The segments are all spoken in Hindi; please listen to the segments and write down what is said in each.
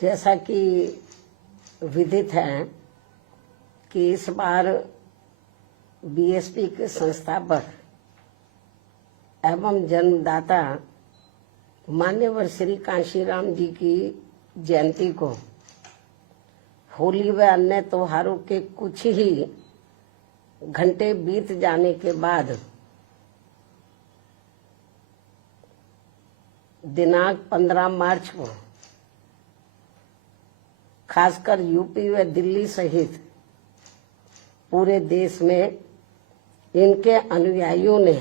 जैसा कि विदित है कि इस बार बीएसपी के संस्थापक एवं जन्मदाता मान्यवर श्री कांशीराम जी की जयंती को होली व अन्य त्योहारों के कुछ ही घंटे बीत जाने के बाद दिनांक 15 मार्च को खासकर यूपी व दिल्ली सहित पूरे देश में इनके अनुयायियों ने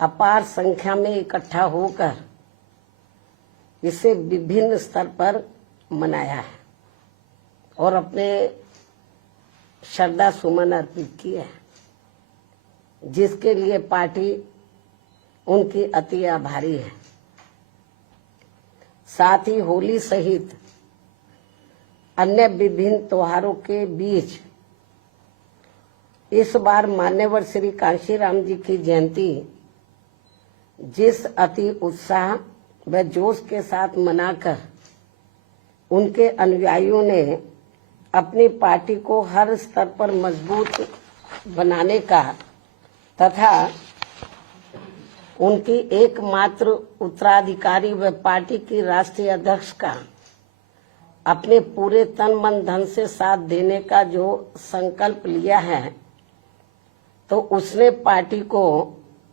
अपार संख्या में इकट्ठा होकर इसे विभिन्न स्तर पर मनाया है और अपने श्रद्धा सुमन अर्पित किए हैं, जिसके लिए पार्टी उनकी अति आभारी है। साथ ही होली सहित अन्य विभिन्न त्योहारों के बीच इस बार मान्यवर श्री कांशीराम जी की जयंती जिस अति उत्साह व जोश के साथ मनाकर उनके अनुयायियों ने अपनी पार्टी को हर स्तर पर मजबूत बनाने का तथा उनकी एकमात्र उत्तराधिकारी व पार्टी की राष्ट्रीय अध्यक्ष का अपने पूरे तन मन धन से साथ देने का जो संकल्प लिया है, तो उसने पार्टी को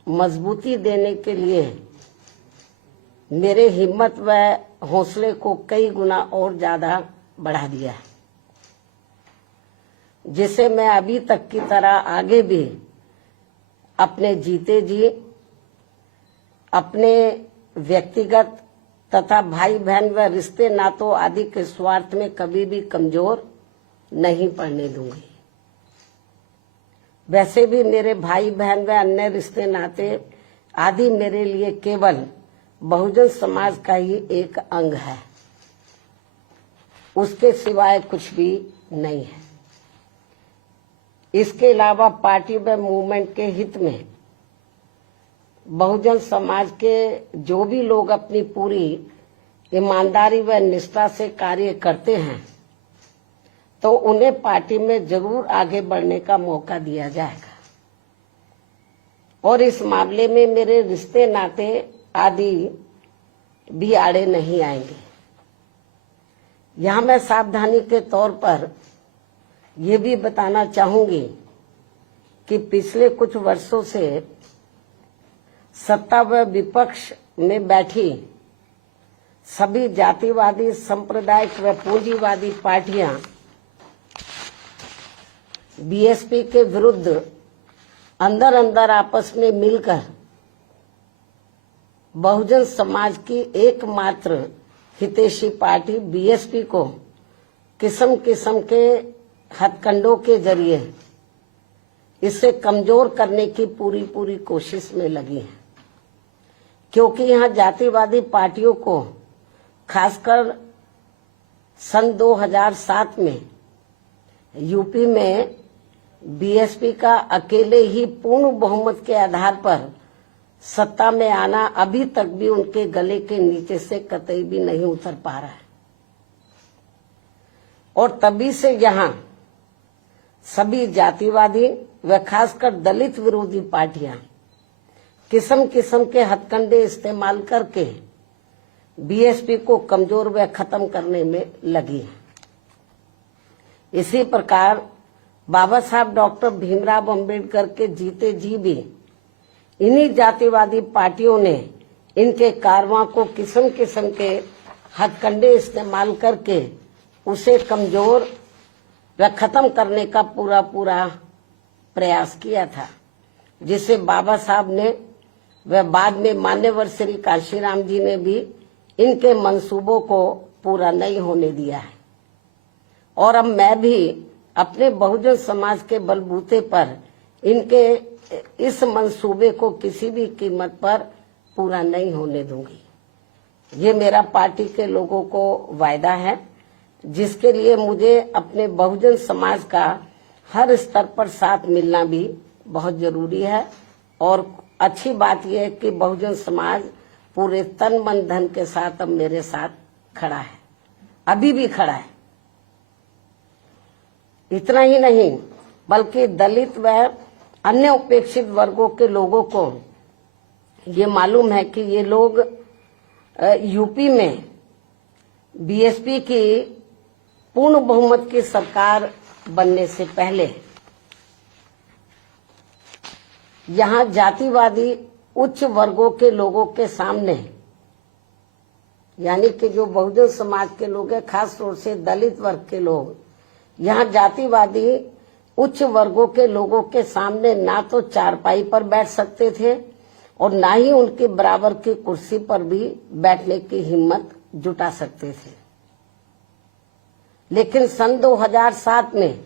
मजबूती देने के लिए मेरे हिम्मत व हौसले को कई गुना और ज्यादा बढ़ा दिया है, जिसे मैं अभी तक की तरह आगे भी अपने जीते जी अपने व्यक्तिगत तथा भाई बहन व रिश्ते नातों आदि के स्वार्थ में कभी भी कमजोर नहीं पड़ने दूंगी। वैसे भी मेरे भाई बहन व अन्य रिश्ते नाते आदि मेरे लिए केवल बहुजन समाज का ही एक अंग है, उसके सिवाय कुछ भी नहीं है। इसके अलावा पार्टी व मूवमेंट के हित में बहुजन समाज के जो भी लोग अपनी पूरी ईमानदारी व निष्ठा से कार्य करते हैं, तो उन्हें पार्टी में जरूर आगे बढ़ने का मौका दिया जाएगा और इस मामले में मेरे रिश्ते नाते आदि भी आड़े नहीं आएंगे। यहाँ मैं सावधानी के तौर पर ये भी बताना चाहूंगी कि पिछले कुछ वर्षों से सत्ता व विपक्ष में बैठी सभी जातिवादी सांप्रदायिक व पूंजीवादी पार्टियां बीएसपी के विरुद्ध अंदर अंदर आपस में मिलकर बहुजन समाज की एकमात्र हितैषी पार्टी बीएसपी को किस्म किस्म के हथकंडों के जरिए इसे कमजोर करने की पूरी कोशिश में लगी है, क्योंकि यहाँ जातिवादी पार्टियों को खासकर सन 2007 में यूपी में बीएसपी का अकेले ही पूर्ण बहुमत के आधार पर सत्ता में आना अभी तक भी उनके गले के नीचे से कतई भी नहीं उतर पा रहा है और तभी से यहाँ सभी जातिवादी व खासकर दलित विरोधी पार्टियां किस्म किस्म के हथकंडे इस्तेमाल करके बीएसपी को कमजोर व खत्म करने में लगी है। इसी प्रकार बाबा साहब डॉक्टर भीमराव अंबेडकर के जीते जी भी इन्हीं जातिवादी पार्टियों ने इनके कारवां को किस्म किस्म के हथकंडे इस्तेमाल करके उसे कमजोर व खत्म करने का पूरा प्रयास किया था, जिसे बाबा साहब ने व बाद में मान्यवर श्री कांशीराम जी ने भी इनके मंसूबों को पूरा नहीं होने दिया है। और अब मैं भी अपने बहुजन समाज के बलबूते पर इनके इस मंसूबे को किसी भी कीमत पर पूरा नहीं होने दूंगी। ये मेरा पार्टी के लोगों को वायदा है, जिसके लिए मुझे अपने बहुजन समाज का हर स्तर पर साथ मिलना भी बहुत जरूरी है। और अच्छी बात यह है कि बहुजन समाज पूरे तन मन धन के साथ अब मेरे साथ खड़ा है। अभी भी खड़ा है। इतना ही नहीं बल्कि दलित व अन्य उपेक्षित वर्गों के लोगों को ये मालूम है कि ये लोग यूपी में बीएसपी की पूर्ण बहुमत की सरकार बनने से पहले यहां जातिवादी उच्च वर्गों के लोगों के सामने, यानी कि जो बहुजन समाज के लोग हैं, खास तौर से दलित वर्ग के लोग, यहाँ जातिवादी उच्च वर्गों के लोगों के सामने ना तो चारपाई पर बैठ सकते थे और ना ही उनके बराबर की कुर्सी पर भी बैठने की हिम्मत जुटा सकते थे। लेकिन सन 2007 में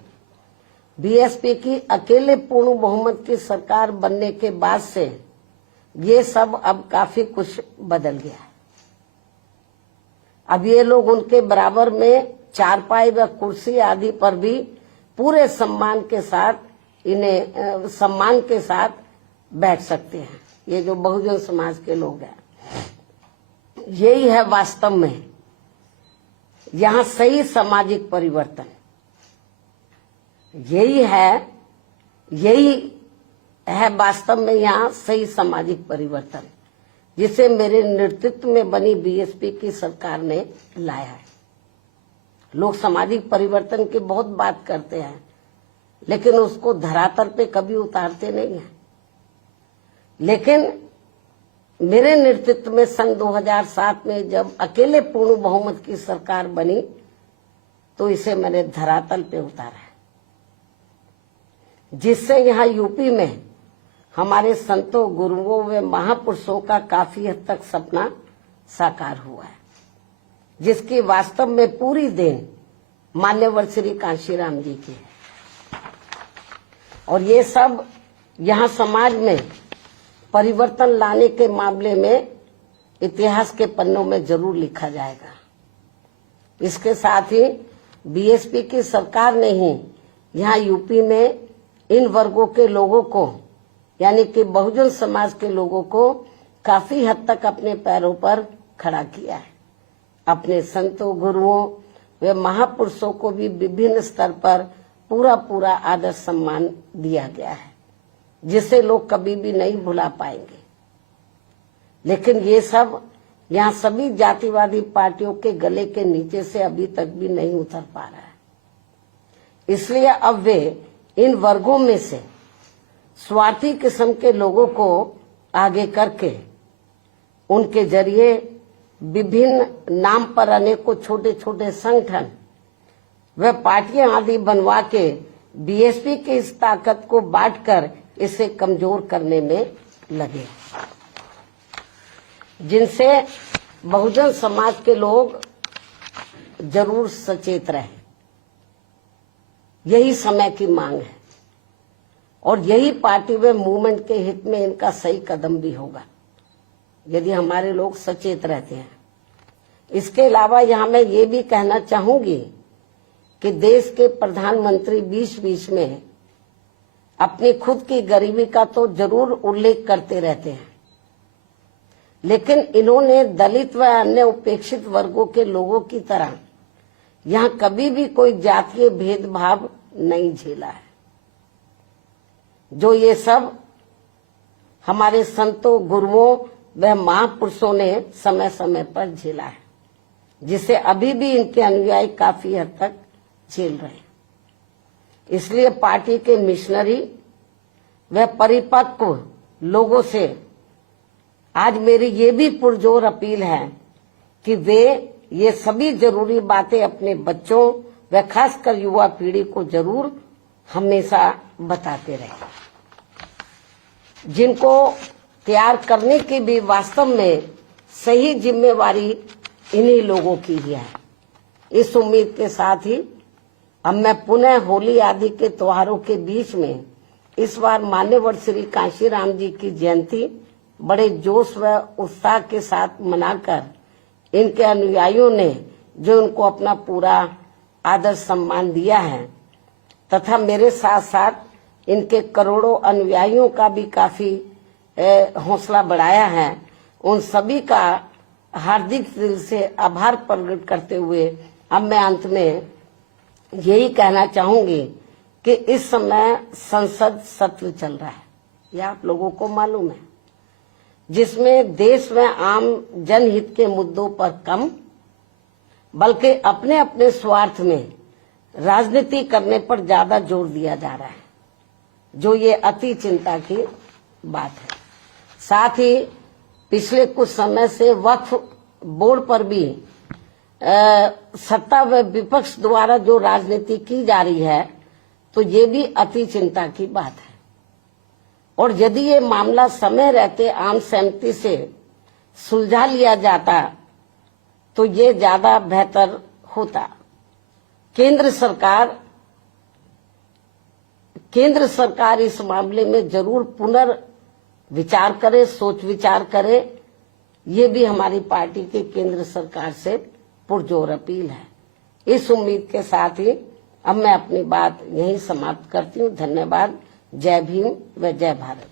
बीएसपी की अकेले पूर्ण बहुमत की सरकार बनने के बाद से ये सब अब काफी कुछ बदल गया है। अब ये लोग उनके बराबर में चारपाई व कुर्सी आदि पर भी पूरे सम्मान के साथ बैठ सकते हैं। ये जो बहुजन समाज के लोग हैं, यही है वास्तव में यहाँ सही सामाजिक परिवर्तन। यही है वास्तव में यहाँ सही सामाजिक परिवर्तन, जिसे मेरे नेतृत्व में बनी बीएसपी की सरकार ने लाया है। लोग सामाजिक परिवर्तन की बहुत बात करते हैं, लेकिन उसको धरातल पे कभी उतारते नहीं हैं। लेकिन मेरे नेतृत्व में सन 2007 में जब अकेले पूर्ण बहुमत की सरकार बनी तो इसे मैंने धरातल पे उतारा है, जिससे यहाँ यूपी में हमारे संतों, गुरुओं व महापुरुषों का काफी हद तक सपना साकार हुआ है, जिसकी वास्तव में पूरी देन मान्यवर श्री कांशीराम जी की है। और ये सब यहाँ समाज में परिवर्तन लाने के मामले में इतिहास के पन्नों में जरूर लिखा जाएगा। इसके साथ ही बीएसपी की सरकार ने ही यहाँ यूपी में इन वर्गों के लोगों को, यानी कि बहुजन समाज के लोगों को काफी हद तक अपने पैरों पर खड़ा किया है। अपने संतों, गुरुओं व महापुरुषों को भी विभिन्न स्तर पर पूरा आदर सम्मान दिया गया है, जिसे लोग कभी भी नहीं भुला पाएंगे। लेकिन ये सब यहाँ सभी जातिवादी पार्टियों के गले के नीचे से अभी तक भी नहीं उतर पा रहा है। इसलिए अब वे इन वर्गों में से स्वार्थी किस्म के लोगों को आगे करके उनके जरिए विभिन्न नाम पर अनेकों छोटे छोटे संगठन व पार्टियां आदि बनवा के बीएसपी की इस ताकत को बांटकर इसे कमजोर करने में लगे, जिनसे बहुजन समाज के लोग जरूर सचेत रहे। यही समय की मांग है और यही पार्टी व मूवमेंट के हित में इनका सही कदम भी होगा, यदि हमारे लोग सचेत रहते हैं। इसके अलावा यहाँ मैं ये भी कहना चाहूंगी कि देश के प्रधानमंत्री बीच में अपनी खुद की गरीबी का तो जरूर उल्लेख करते रहते हैं, लेकिन इन्होंने दलित व अन्य उपेक्षित वर्गों के लोगों की तरह यहाँ कभी भी कोई जातीय भेदभाव नहीं झेला है, जो ये सब हमारे संतों, गुरुओं व महापुरुषों ने समय समय पर झेला है, जिसे अभी भी इनके अनुयायी काफी हद तक झेल रहे हैं। इसलिए पार्टी के मिशनरी व परिपक्व लोगों से आज मेरी ये भी पुरजोर अपील है कि वे ये सभी जरूरी बातें अपने बच्चों व खासकर युवा पीढ़ी को जरूर हमेशा बताते रहें, जिनको तैयार करने की भी वास्तव में सही जिम्मेवारी इन्हीं लोगों की ही है। इस उम्मीद के साथ ही अब मैं पुनः होली आदि के त्योहारों के बीच में इस बार मान्यवर श्री कांशीराम जी की जयंती बड़े जोश व उत्साह के साथ मनाकर इनके अनुयायियों ने जो उनको अपना पूरा आदर सम्मान दिया है तथा मेरे साथ साथ इनके करोड़ों अनुयायियों का भी काफी हौसला बढ़ाया है, उन सभी का हार्दिक दिल से आभार प्रकट करते हुए अब मैं अंत में यही कहना चाहूंगी कि इस समय संसद सत्र चल रहा है, ये आप लोगों को मालूम है, जिसमें देश में आम जनहित के मुद्दों पर कम बल्कि अपने अपने स्वार्थ में राजनीति करने पर ज्यादा जोर दिया जा रहा है, जो ये अति चिंता की बात है। साथ ही पिछले कुछ समय से वक्फ बोर्ड पर भी सत्ता व विपक्ष द्वारा जो राजनीति की जा रही है, तो ये भी अति चिंता की बात है। और यदि ये मामला समय रहते आम सहमति से सुलझा लिया जाता तो ये ज्यादा बेहतर होता। केंद्र सरकार इस मामले में जरूर पुनर्विचार करे, सोच विचार करे, ये भी हमारी पार्टी की केंद्र सरकार से पुरजोर अपील है। इस उम्मीद के साथ ही अब मैं अपनी बात यहीं समाप्त करती हूँ। धन्यवाद। जय भीम व जय भारत।